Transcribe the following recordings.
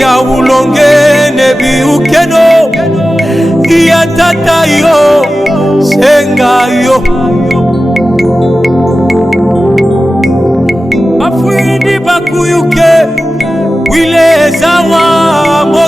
ya ulonge nebi ukeno ya tata yo senga yo bafuindi bakuyuke wile zawa mo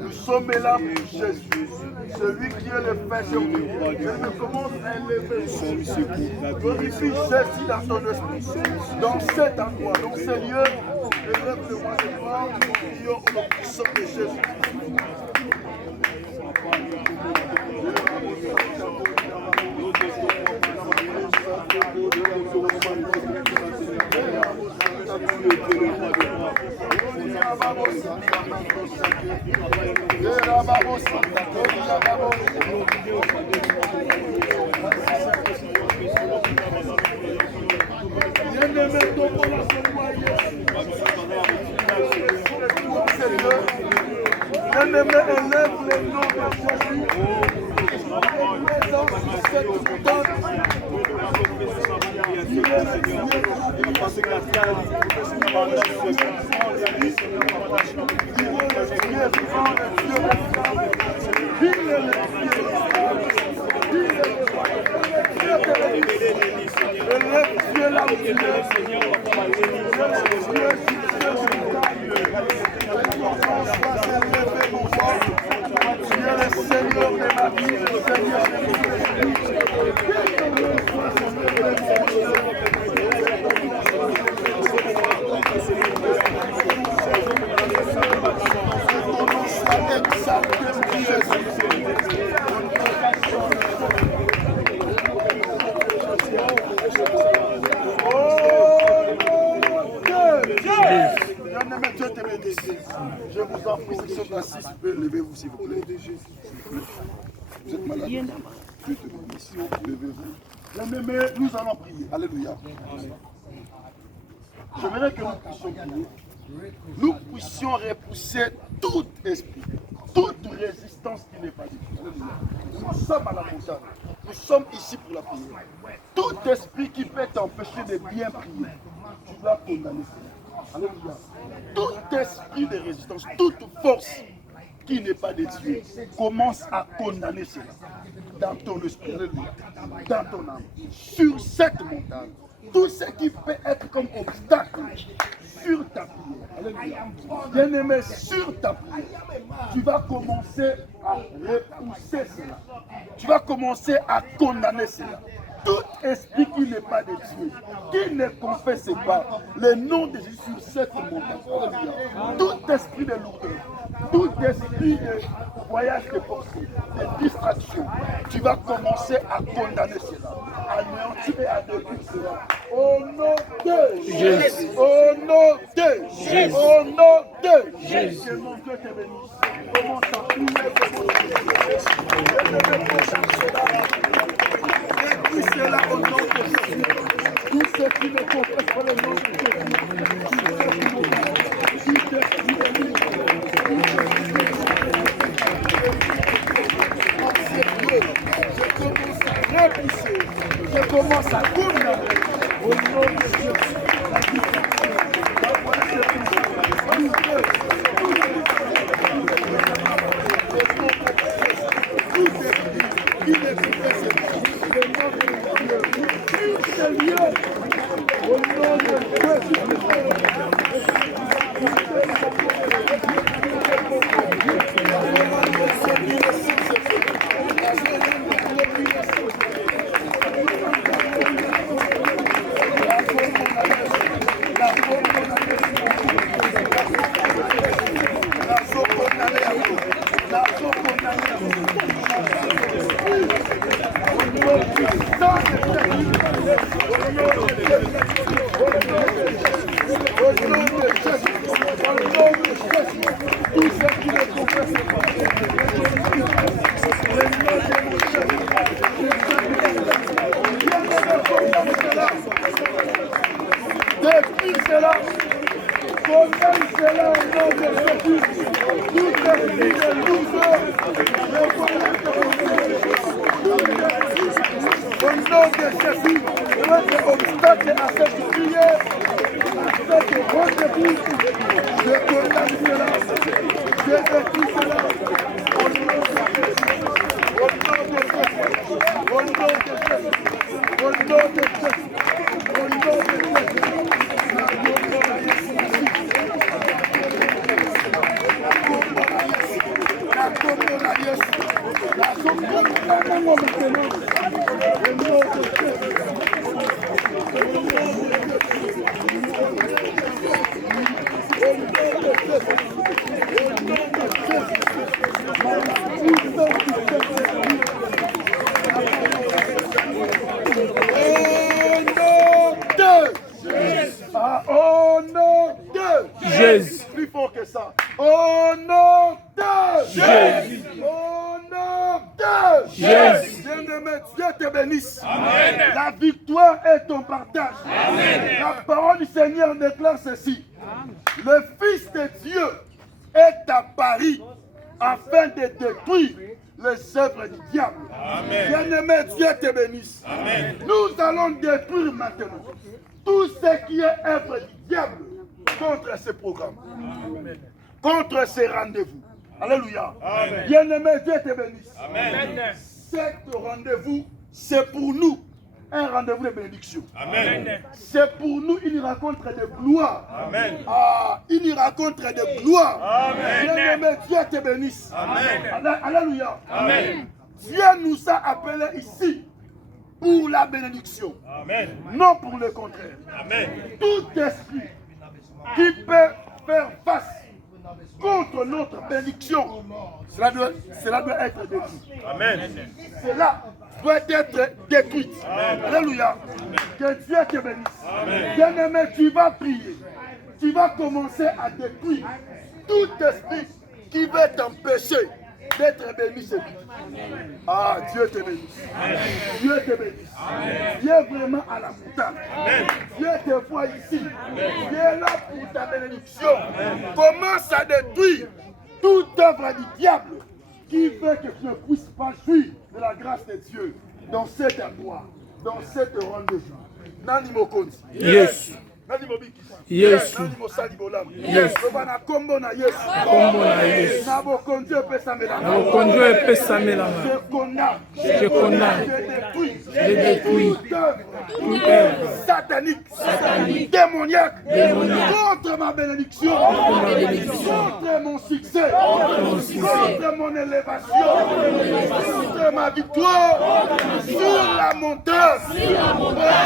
Nous sommes là pour Jésus, celui qui est le Père sur nous. Je commence à élever. Glorifie Jésus dans ton esprit, dans cet endroit, dans ce lieu. Élève-le-moi de gloire, nous prions au puissant de Jésus. Bien-aimé, élève le nom de Jésus. Seigneur de ma vie, Seigneur de ma vie. assis, levez-vous s'il vous plaît. Vous êtes malade. Dieu te bénisse. Levez-vous. Bien-aimés, nous allons prier. Alléluia. J'aimerais que nous puissions prier. Nous puissions repousser tout esprit, toute résistance qui n'est pas de Dieu. Nous sommes à la montagne. Nous sommes ici pour la prière. Tout esprit qui peut t'empêcher de bien prier, tu dois condamner cela. Alléluia. Tout esprit de résistance, toute force qui n'est pas de Dieu, commence à condamner cela dans ton esprit, dans ton âme, sur cette montagne. Tout ce qui peut être comme obstacle sur ta prière. Alléluia. Bien-aimé, sur ta prière, tu vas commencer à repousser cela. Tu vas commencer à condamner cela. Tout esprit qui n'est pas de Dieu, qui ne confesse pas le nom de Jésus sur cette montagne. Tout esprit de lourdeur, tout esprit de voyage de pensée, de distraction, tu vas commencer à condamner cela, à anéantir et à détruire cela. Au nom de Jésus. Au nom de Jésus. Au nom de Jésus. Que mon Dieu te bénisse. Commence à prier, et cela au nom de Jésus. Tous ceux qui ne confessent pas le nom de Jésus, je commence à condamner au nom de Jésus. Plus fort que ça. Au nom de Jésus. Au nom de Jésus. Bien-aimé, Dieu te bénisse. Amen. La victoire est ton partage. Amen. La parole du Seigneur déclare ceci. Le Fils de Dieu est apparu afin de détruire les œuvres du diable. Bien-aimé, Dieu te bénisse. Amen. Nous allons détruire maintenant tout ce qui est œuvre du diable contre ces programmes, contre ces rendez-vous. Alléluia. Bien-aimé, Dieu te bénisse. Amen. Cet rendez-vous, c'est pour nous un rendez-vous de bénédiction. Amen. C'est pour nous une rencontre de gloire. Amen. Une rencontre de gloire. Amen. Bien-aimé, Dieu te bénisse. Amen. Alléluia. Amen. Dieu nous a appelés ici pour la bénédiction. Amen. Non pour le contraire. Amen. Tout esprit qui peut faire face contre notre bénédiction, cela doit être détruit. Amen. Cela doit être détruit. Alléluia. Que Dieu te bénisse. Bien-aimé, tu vas prier. Tu vas commencer à détruire tout esprit qui veut t'empêcher d'être béni, c'est lui. Ah, Dieu te bénisse. Dieu te bénisse. Viens vraiment à la montagne. Dieu te voit ici. Viens là pour ta bénédiction. Commence à détruire toute œuvre du diable qui veut que tu ne puisses pas jouir de la grâce de Dieu dans cet endroit, dans cette rendez-vous. Nani Mokonzi. Yesu. Nani Mobiki. Yesu. Nani Mosali Bolam. Yesu. Bana kombo na Yesu. Kombo na Yesu. Na bokonzi pesa melanga. Na bokonzi pesa melanga. Je condamne. Je détruis. Toute œuvre satanique, démoniaque, contre ma bénédiction, contre mon succès, contre mon élévation, contre ma victoire sur la montagne.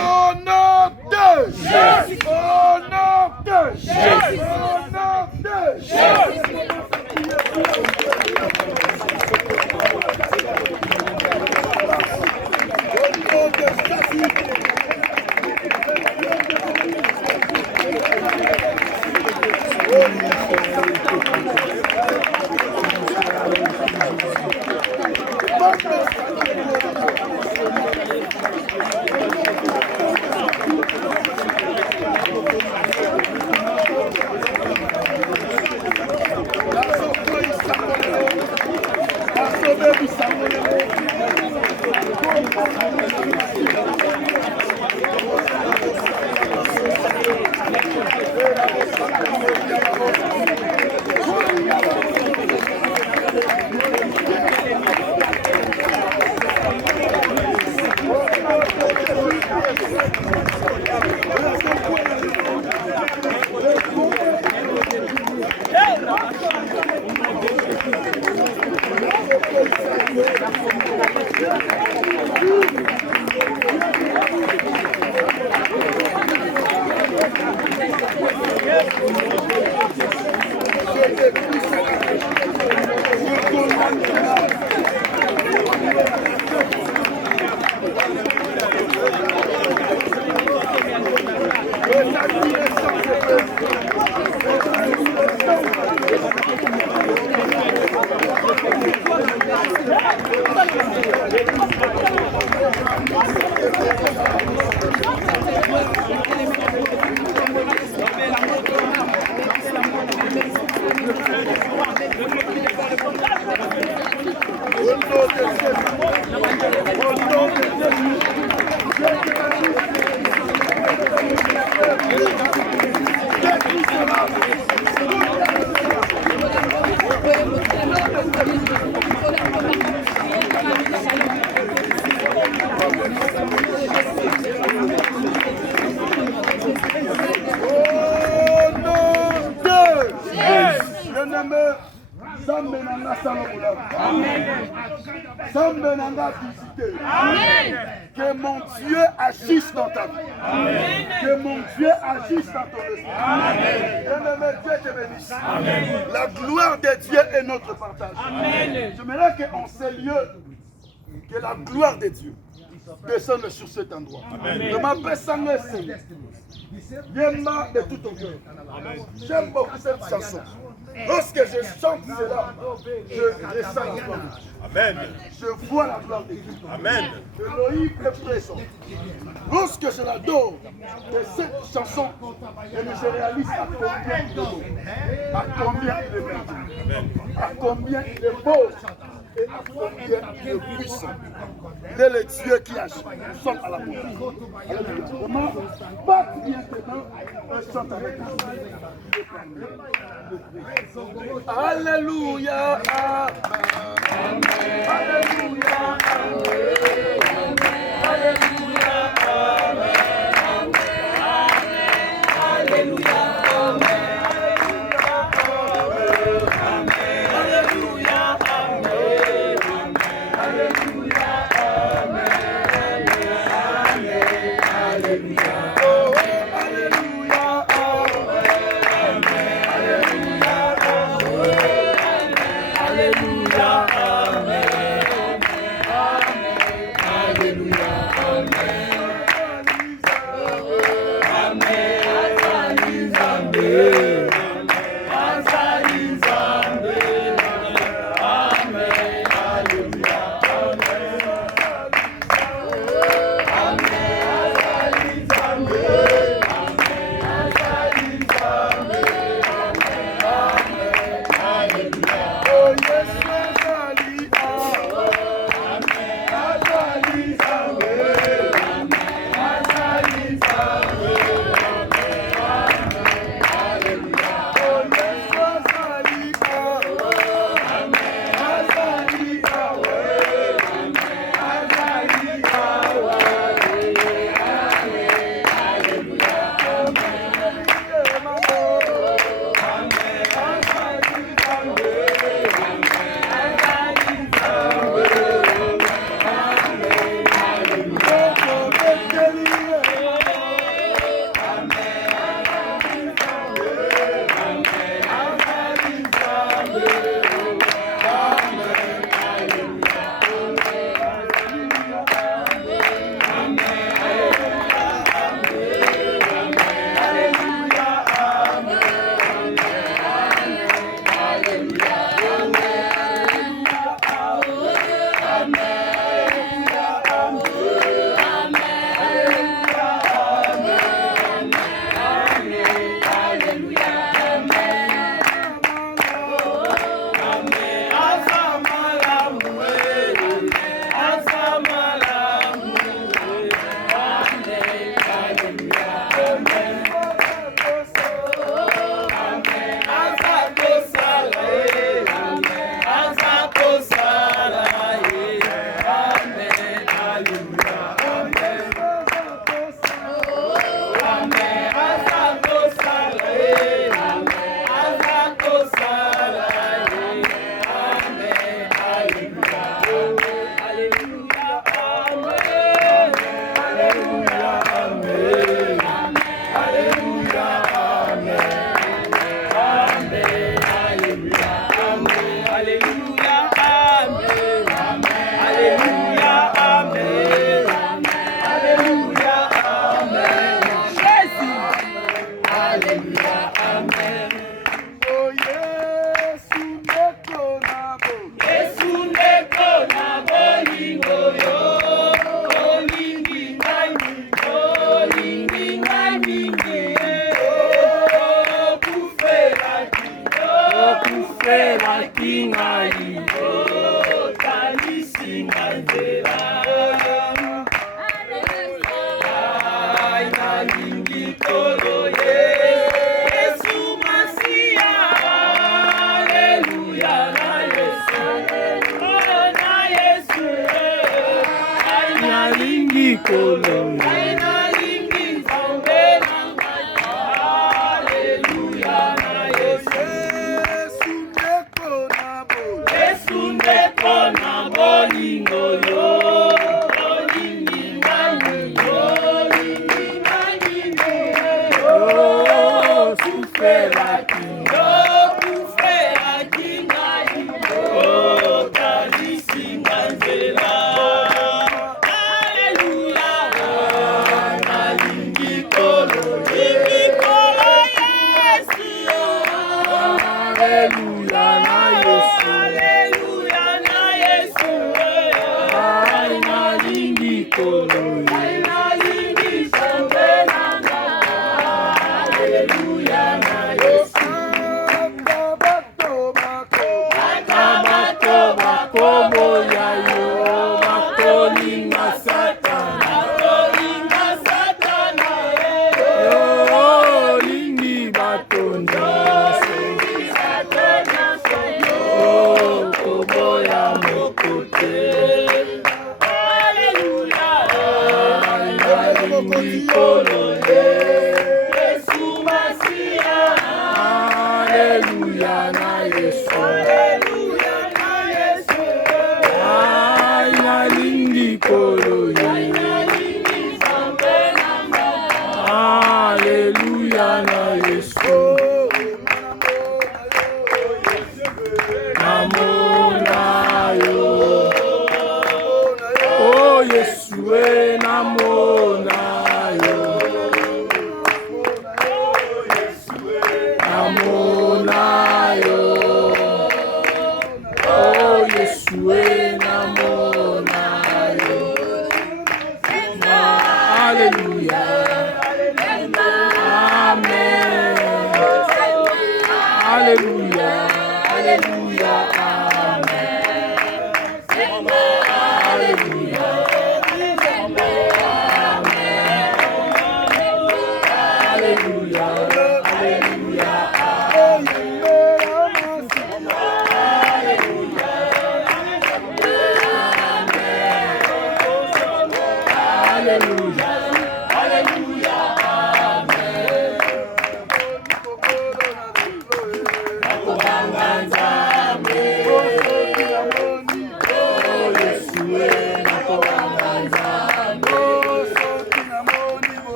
Au nom de Jésus, au nom de Jésus, au nom de Jésus. Que mon Dieu agisse dans ta vie. Amen. Que mon Dieu agisse dans ton esprit. Amen. Dieu te bénisse. Amen. La gloire de Dieu est notre partage. Amen. J'aimerais qu'en ces lieux, que la gloire de Dieu descende sur cet endroit. Je m'appelle Samuel Seigneur. Viens-moi de tout ton cœur. J'aime beaucoup cette chanson. Lorsque je chante cela, je ressens la gloire de Dieu. Amen. Je vois la gloire de Dieu. Amen. Elohim est présent. Lorsque je l'adore de cette chanson, je réalise à combien il est beau, à combien il est merveilleux, à combien il est beau et à combien il est puissant. Il est le Dieu qui agit. Nous sommes à la montagne. Vraiment, pas bien dedans, on chante avec nous. Alléluia. Amen. Alléluia. Amen. Alléluia. Amen. Alléluia.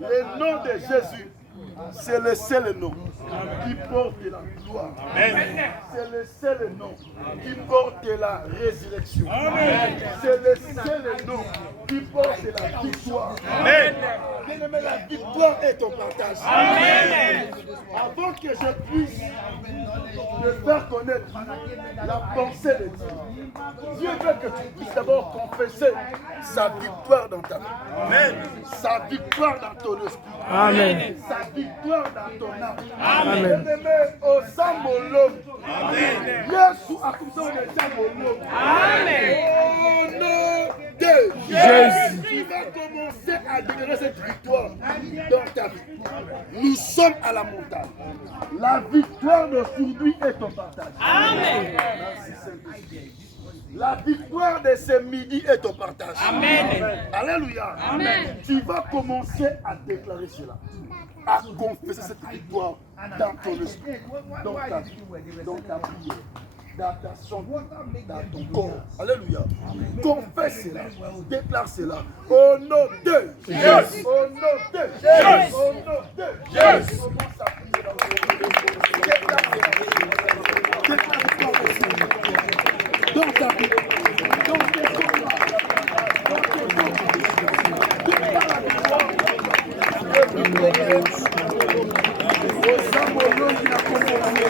Le nom de Jésus, c'est le seul nom qui porte la gloire. C'est le seul nom qui porte la résurrection. C'est le seul nom qui porte la victoire. Bien-aimé, la victoire est ton partage. Avant que je puisse te faire connaître la pensée de Dieu, Dieu veut que tu puisses d'abord confesser sa victoire dans ta vie. Sa victoire dans ton esprit. Amen. Sa victoire dans ton âme. Amen. Bien-aimé, au Samolo. Yesu akumsa déjà Molo. Au nom de Jésus. Tu vas commencer à déclarer cette victoire dans ta vie. Nous sommes à la montagne. La victoire d'aujourd'hui est ton partage. Amen. La victoire de ce midi est ton partage. Amen. Alléluia. Amen. Tu vas commencer à déclarer cela, à confesser cette victoire dans ton esprit, dans ta vie, dans ta prière, dans ta santé, dans ton corps. Alléluia. Confesse cela, déclare cela. Au nom de Jésus. Au nom de Jésus. Au nom de Jésus. Commence à prier dans ton esprit. Déclare cela. Déclare cela. Dans ta vie, dans tes combats, dans tes combats, déclare la victoire. Au Samolo, il a commencé.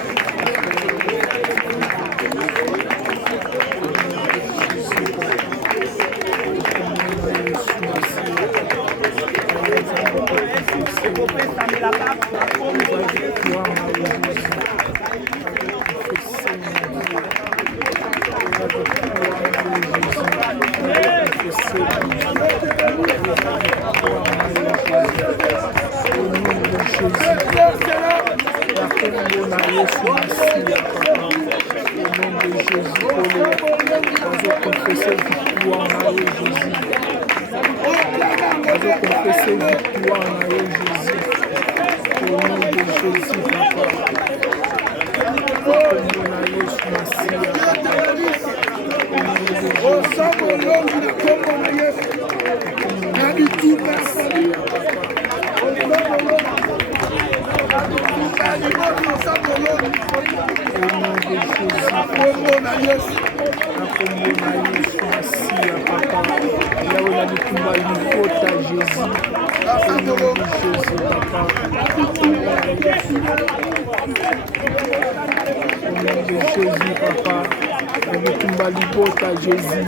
Jésus,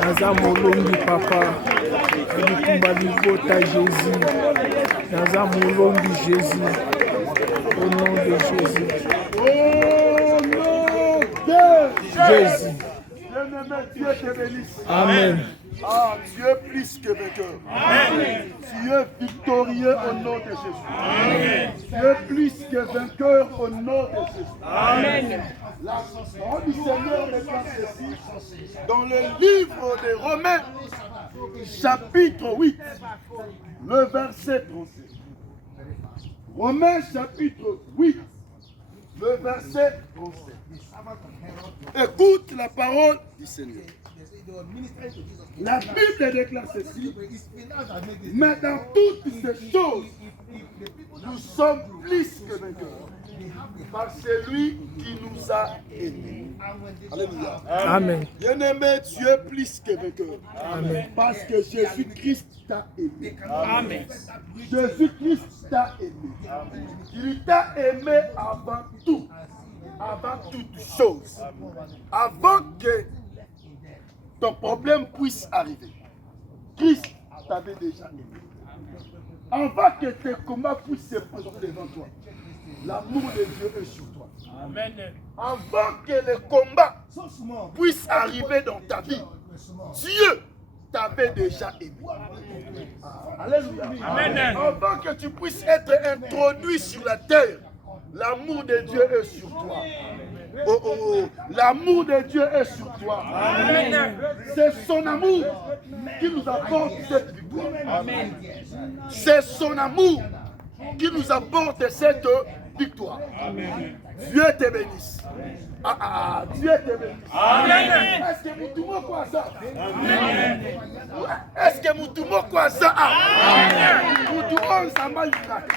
Naza Molongi papa, Alikumba Livota Jésus, Naza Molongi Jésus, au nom de Jésus. Au nom de Jésus. Bien-aimé, Dieu te bénisse. Amen. Ah, tu es plus que vainqueur. Amen. Tu es victorieux au nom de Jésus. Amen. Tu es plus que vainqueur au nom de Jésus. Amen. La parole du Seigneur déclare ceci dans le livre des Romains, chapitre 8, le verset 37. Romains, chapitre 8, le verset 37. Écoute la parole du Seigneur. La Bible déclare ceci, mais dans toutes ces choses, nous sommes plus que vainqueurs par celui qui nous a aimés. Alléluia. Amen. Bien-aimé, tu es plus que vainqueur. Amen. Parce que Jésus-Christ t'a aimé. Amen. Jésus-Christ t'a aimé. Il t'a aimé avant tout. Avant toute chose. Avant que ton problème puisse arriver. Christ t'avait déjà aimé. Avant que tes combats puissent se présenter devant toi, l'amour de Dieu est sur toi. Amen. Avant que les combats puissent arriver dans ta vie, Dieu t'avait déjà aimé. Alléluia. Amen. Avant que tu puisses être introduit sur la terre, l'amour de Dieu est sur toi. Oh, oh, oh. L'amour de Dieu est sur toi. Amen. C'est son amour qui nous apporte cette victoire. Amen. C'est son amour qui nous apporte cette victoire. Amen. Dieu te bénisse. Dieu te bénisse. Amen. Est-ce que Moutoumou quoi ça? Amen. Est-ce que Moutoumou quoi ça? Amen. Moutoumou Samba Linaka.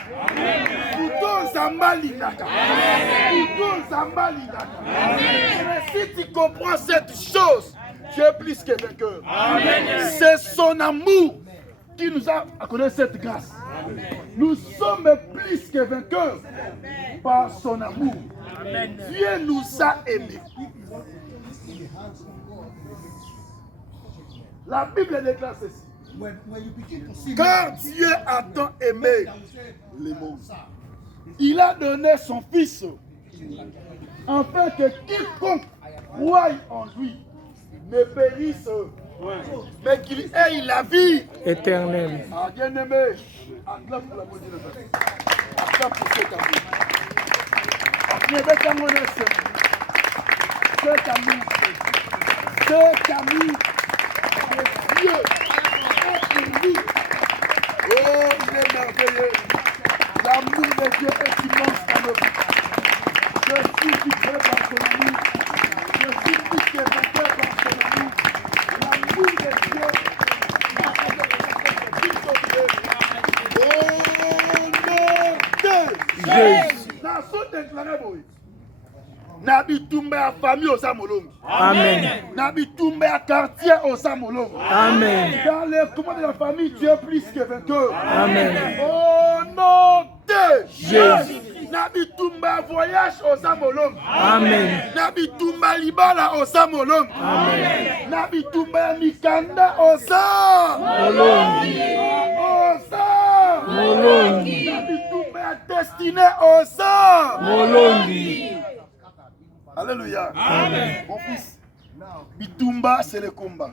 Moutoumou Samba Linaka. Moutoumou Samba Linaka. Mais si tu comprends cette chose, tu es plus que vainqueur. C'est son amour qui nous a accordé cette grâce. Nous sommes plus que vainqueurs par son amour. Dieu nous a aimés. La Bible déclare ceci. Car Dieu a tant aimé le monde, il a donné son Fils, afin que quiconque croie en lui ne périsse, mais qu'il ait la vie éternelle. Bien-aimé, acclame pour la beauté de Dieu. Acclame pour cet amour. Cet amour de Dieu est pour nous. Oh, il est merveilleux. L'amour de Dieu est immense dans nos vies. Je suis fixé par son amour. Je suis fixé par son amour. L'amour de Dieu Nabitumba ya famille au Samolong. Amen. Nabitumba ya quartier au Samolong. Amen. Dans les commandes de la famille, tu es plus que vainqueur. Amen. Au nom de Jésus. Nabitumba voyage au Samolong. Amen. Nabitumba libala au Samolong. Amen. Nabitumba mikanda au Samolong. Au Samolong. Nabitumba destiné au Samolong. Alléluia. Amen. Mon fils, Bitumba, c'est le combat.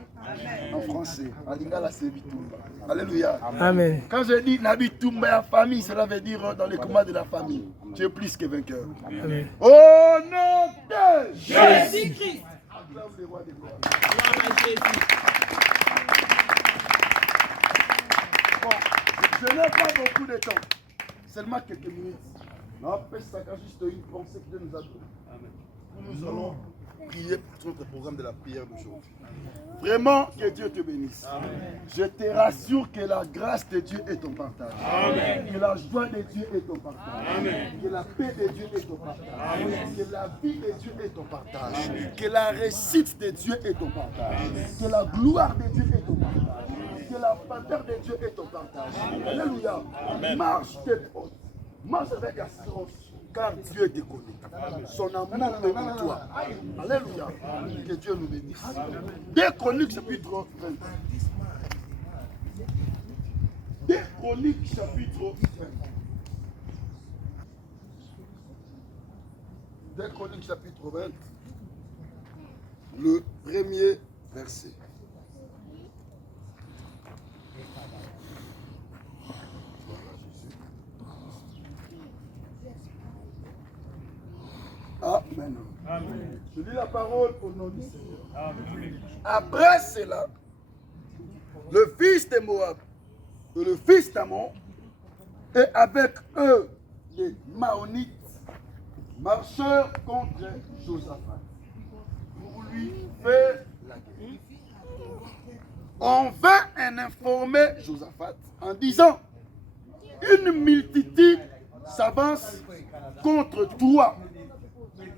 En français. En lingala, c'est Bitumba. Alléluia. Amen. Quand je dis Nabitumba la famille, cela veut dire dans les combats de la famille. Tu es plus que vainqueur. Amen. Au nom de Jésus-Christ. Acclame le roi des gloires. Bon, je n'ai pas beaucoup de temps. Seulement quelques minutes. Non, ça juste une pensée que Dieu nous a donnée. Nous allons prier pour notre programme de la prière d'aujourd'hui. Vraiment, que Dieu te bénisse. Amen. Je te rassure que la grâce de Dieu est ton partage. Amen. Que la joie de Dieu est ton partage. Amen. Que la paix de Dieu est ton partage. Amen. Que la vie de Dieu est ton partage. Amen. Que la réussite de Dieu est ton partage. Amen. Que la gloire de Dieu est ton partage. Que la faveur de Dieu est ton partage. Alléluia. Marche tes portes. Marche avec assurance. Car Dieu te connaît. Son amour est en toi. Alléluia. Que Dieu nous bénisse. 2 Chroniques chapitre 20. 2 Chroniques chapitre 20. 2 Chroniques chapitre 20. Le premier verset. Amen. Amen. Je lis la parole au nom du Seigneur. Amen. Après cela, le fils de Moab et le fils d'Ammon, et avec eux les Maonites, marchèrent contre Josaphat pour lui faire la guerre. On vint en informer Josaphat en disant: une multitude s'avance contre toi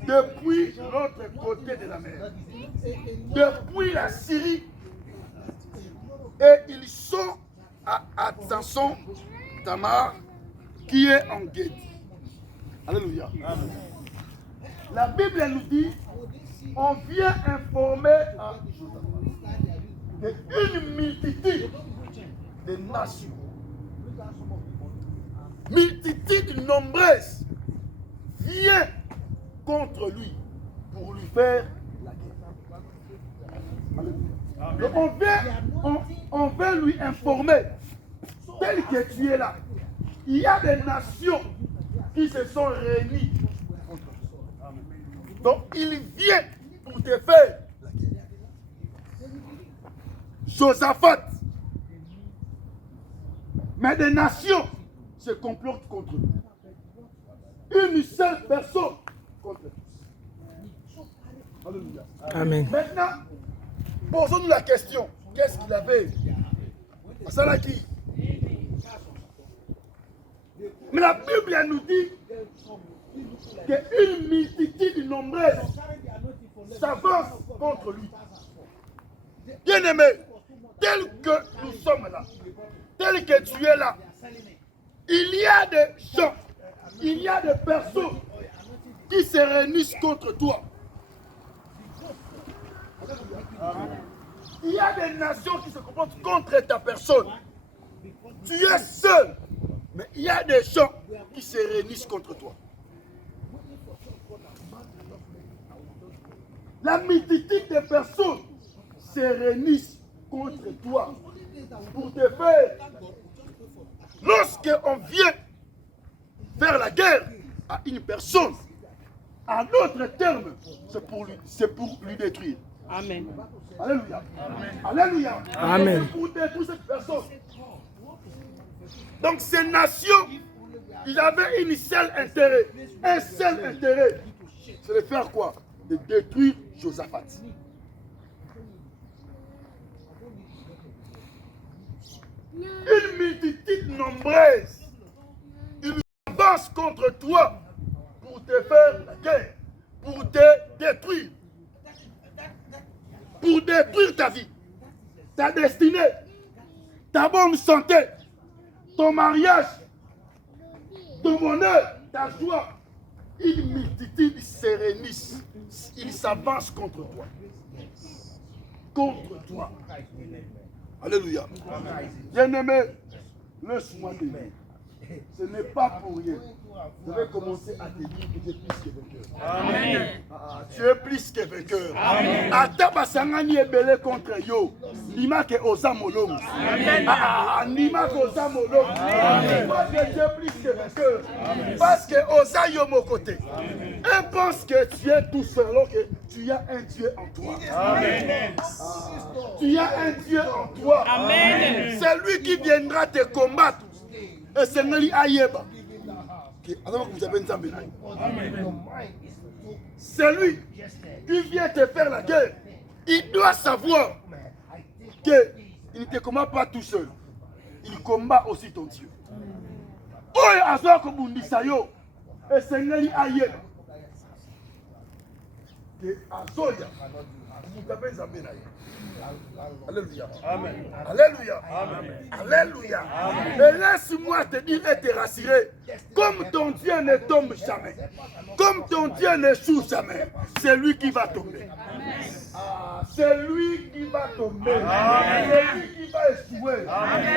depuis l'autre côté de la mer, depuis la Syrie, et ils sont à Atsanson Tamar, qui est en Guédi. Alléluia. Amen. La Bible nous dit, on vient informer à Josaphat qu'une multitude de nations, multitude nombreuse, vient contre lui pour lui faire la guerre. On veut lui informer, tel que tu es là, il y a des nations qui se sont réunies contre toi. Donc il vient pour te faire la guerre. Josaphat, mais des nations se complotent contre lui. Une seule personne contre tous. Alléluia. Amen. Maintenant, posons-nous la question. Qu'est-ce qu'il avait? Salaki. Mais la Bible elle nous dit qu'une multitude nombreuse s'avance contre lui. Bien-aimé, tel que nous sommes là, tel que tu es là, il y a des gens, il y a des personnes qui se réunissent contre toi. Il y a des nations qui se comportent contre ta personne. Tu es seul, mais il y a des gens qui se réunissent contre toi. La multitude de personnes se réunissent contre toi pour te faire. Lorsqu'on vient faire la guerre à une personne, en d'autres termes, c'est pour lui détruire. Amen. Alléluia. Alléluia. Amen. C'est pour détruire cette personne. Donc ces nations, ils avaient un seul intérêt, c'est de faire quoi? De détruire Josaphat. Une multitude nombreuse, ils avancent contre toi pour te faire la guerre, pour te détruire, pour détruire ta vie, ta destinée, ta bonne santé, ton mariage, ton bonheur, ta joie. Une multitude se réunissent, ils s'avancent contre toi. Contre toi. Alléluia. Bien-aimé, laisse-moi te dire. Ce n'est pas pour rien. Je vais commencer à te dire que tu es plus que vainqueur. Amen. Tu es plus que vainqueur. Ata basangani ebele contre yo. Nima ke oza molongo. Nima ke oza molongo. Parce que tu es plus que vainqueur. Parce que oza yo mon côté. Et pense que tu es tout seul alors que tu as un Dieu en toi. Amen. Tu as un Dieu en toi. Amen. C'est lui qui viendra te combattre. Et c'est lui ayeba. C'est lui qui vient te faire la guerre. Il doit savoir qu'il ne te combat pas tout seul. Il combat aussi ton Dieu. Oye azoa kobundisa yo. Esengeli ayeba. Que azoya. Alléluia. Amen. Alléluia. Amen. Alléluia. Et laisse-moi te dire et te rassurer. Comme ton Dieu ne tombe jamais, comme ton Dieu n'échoue jamais, c'est lui qui va tomber. C'est lui qui va tomber. C'est lui qui va échouer.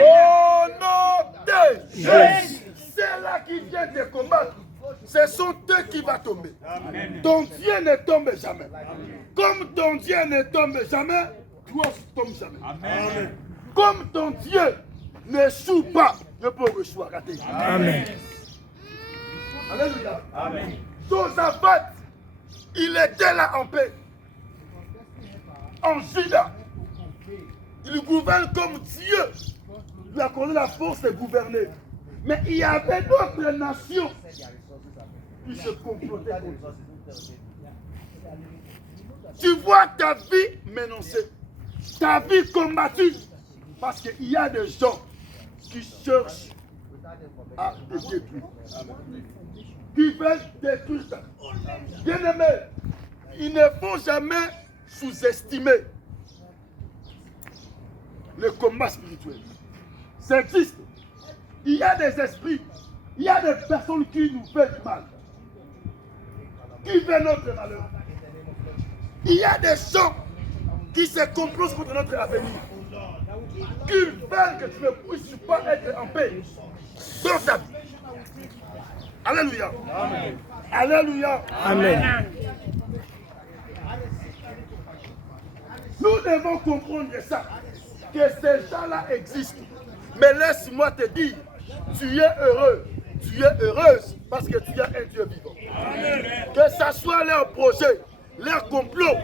Au nom de Jésus. C'est là qui vient te combattre. Ce sont eux qui vont tomber. Ton Dieu ne tombe jamais. Comme ton Dieu ne tombe jamais, toi ne tombes jamais. Amen. Comme ton Dieu n'échoue pas, ne peut échouer. Amen. Alléluia. Amen. Josaphat, il était là en paix. En Juda. Il gouverne comme Dieu lui a accordé la force de gouverner. Mais il y avait d'autres nations qui se complotaient contre lui. Tu vois ta vie menacée, ta vie combattue, parce qu'il y a des gens qui cherchent à te détruire, qui veulent détruire ta vie. Bien-aimé, il ne faut jamais sous-estimer le combat spirituel. Ça existe. Il y a des esprits, il y a des personnes qui nous font du mal, qui veulent notre malheur. Il y a des gens qui se complotent contre notre avenir, qui veulent que tu ne puisses pas être en paix dans ta vie. Alléluia. Amen. Alléluia. Amen. Nous devons comprendre ça, que ces gens-là existent. Mais laisse-moi te dire, tu es heureux, tu es heureuse parce que tu as un Dieu vivant. Que ce soit leur projet, leur complot,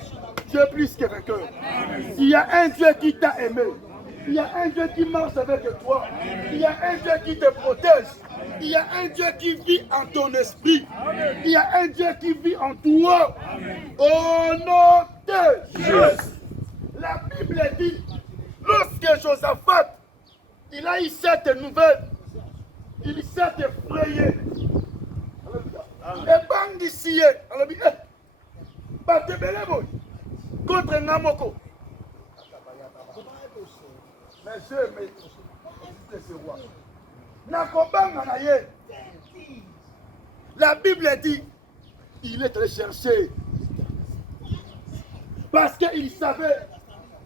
tu es plus que vainqueur. Il y a un Dieu qui t'a aimé. Il y a un Dieu qui marche avec toi. Il y a un Dieu qui te protège. Il y a un Dieu qui vit en ton esprit. Il y a un Dieu qui vit en toi. Au nom de Jésus. La Bible dit, lorsque Josaphat, il a eu cette nouvelle, il s'est effrayé. Et bangi alors dit, batebele boy, contre Namoko. Mais je me ce roi. Nakobanga na ye. La Bible dit, il est allé chercher. Parce qu'il savait,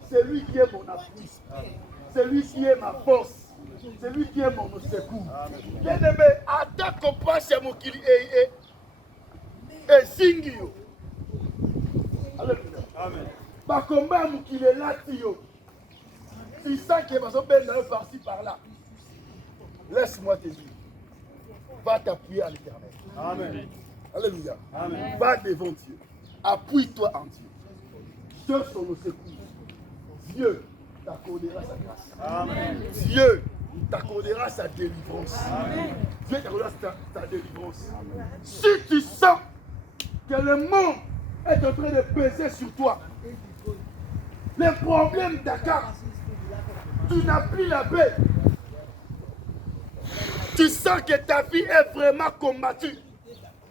c'est lui qui est mon appui. C'est lui qui est ma force. C'est lui qui est mon secours. Bien-aimé, attaque au pas chez mon kili et singio. Alléluia. Amen. Par combat mon kili est là, tio. Tu sens qu'il va se faire par-ci par-là. Laisse-moi te dire. Va t'appuyer à l'Éternel. Amen. Alléluia. Amen. Va devant Dieu. Appuie-toi en Dieu. Cherche son secours. Dieu t'accordera sa grâce. Amen. Dieu t'accordera sa délivrance. Amen. Dieu t'accordera ta délivrance. Amen. Si tu sens que le monde est en train de peser sur toi, les problèmes t'accapent, tu n'as plus la paix. Tu sens que ta vie est vraiment combattue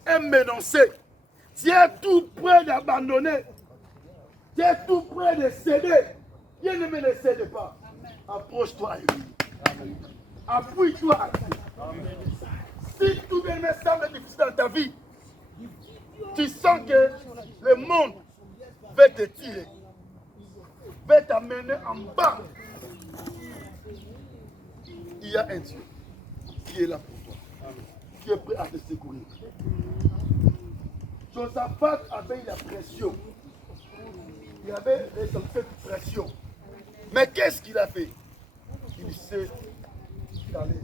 et menacée. Tu es tout près d'abandonner. Tu es tout près de céder. Bien-aimé, ne cède pas. Approche-toi à lui. Appuie-toi à lui. Si tout bien me semble difficile dans ta vie, tu sens que le monde va te tirer, va t'amener en bas. Il y a un Dieu qui est là pour toi, qui est prêt à te secourir. Josaphat avait la pression. Il avait cette pression. Mais qu'est-ce qu'il a fait? Il s'est calé.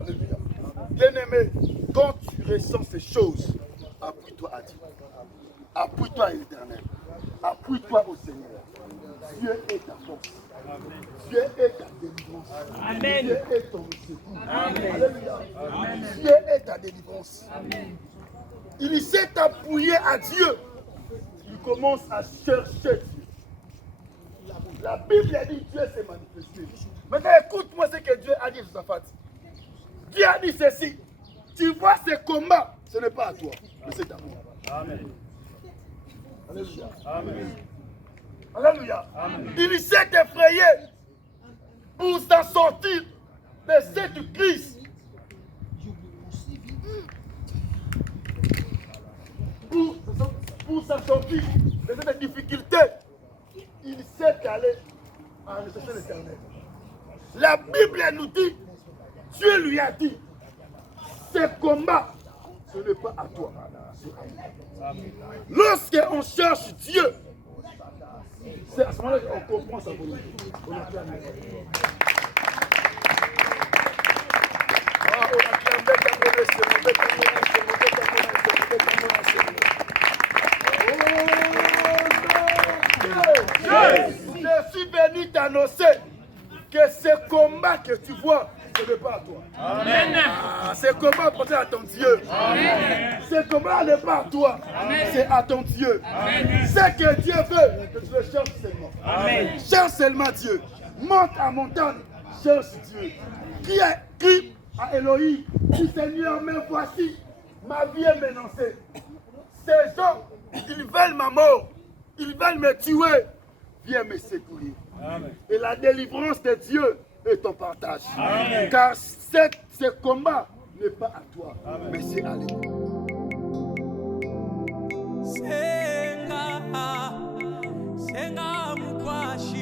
Alléluia. Bien-aimé, quand tu ressens ces choses, appuie-toi à Dieu. Appuie-toi à l'Éternel. Appuie-toi au Seigneur. Dieu est ta force. Dieu est ta délivrance. Amen. Dieu est ton secours. Alléluia. Dieu est ta délivrance. Amen. Il s'est appuyé à Dieu. Il commence à chercher Dieu. La Bible a dit Dieu s'est manifesté. Maintenant écoute-moi ce que Dieu a dit à Josaphat. Dieu a dit ceci. Tu vois ce combat, ce n'est pas à toi, mais c'est à moi. Amen. Alléluia. Amen. Alléluia. Amen. Il s'est effrayé pour s'en sortir de cette crise. Pour s'en sortir de cette difficulté, il s'est allé en rechercher l'Éternel. La Bible nous dit, Dieu lui a dit, ce combat, ce n'est pas à toi, c'est à moi. Lorsqu'on cherche Dieu, c'est à ce moment-là qu'on comprend sa volonté. On a clairement. Je suis venu t'annoncer que ce combat que tu vois, ce n'est pas à toi. Amen. Ce combat appartient à ton Dieu. Amen. Ce combat n'est pas à toi, c'est à ton Dieu. Amen. Ce que Dieu veut, que tu le cherches seulement. Amen. Cherche seulement Dieu. Monte à montagne, cherche Dieu. Qui à Elohim, dit Seigneur, mais voici, ma vie est menacée. Ces gens, ils veulent ma mort. Ils veulent me tuer. Viens me secourir. Amen. Et la délivrance de Dieu est ton partage. Amen. Car ce combat n'est pas à toi, amen, mais c'est à lui. Senga mukwashi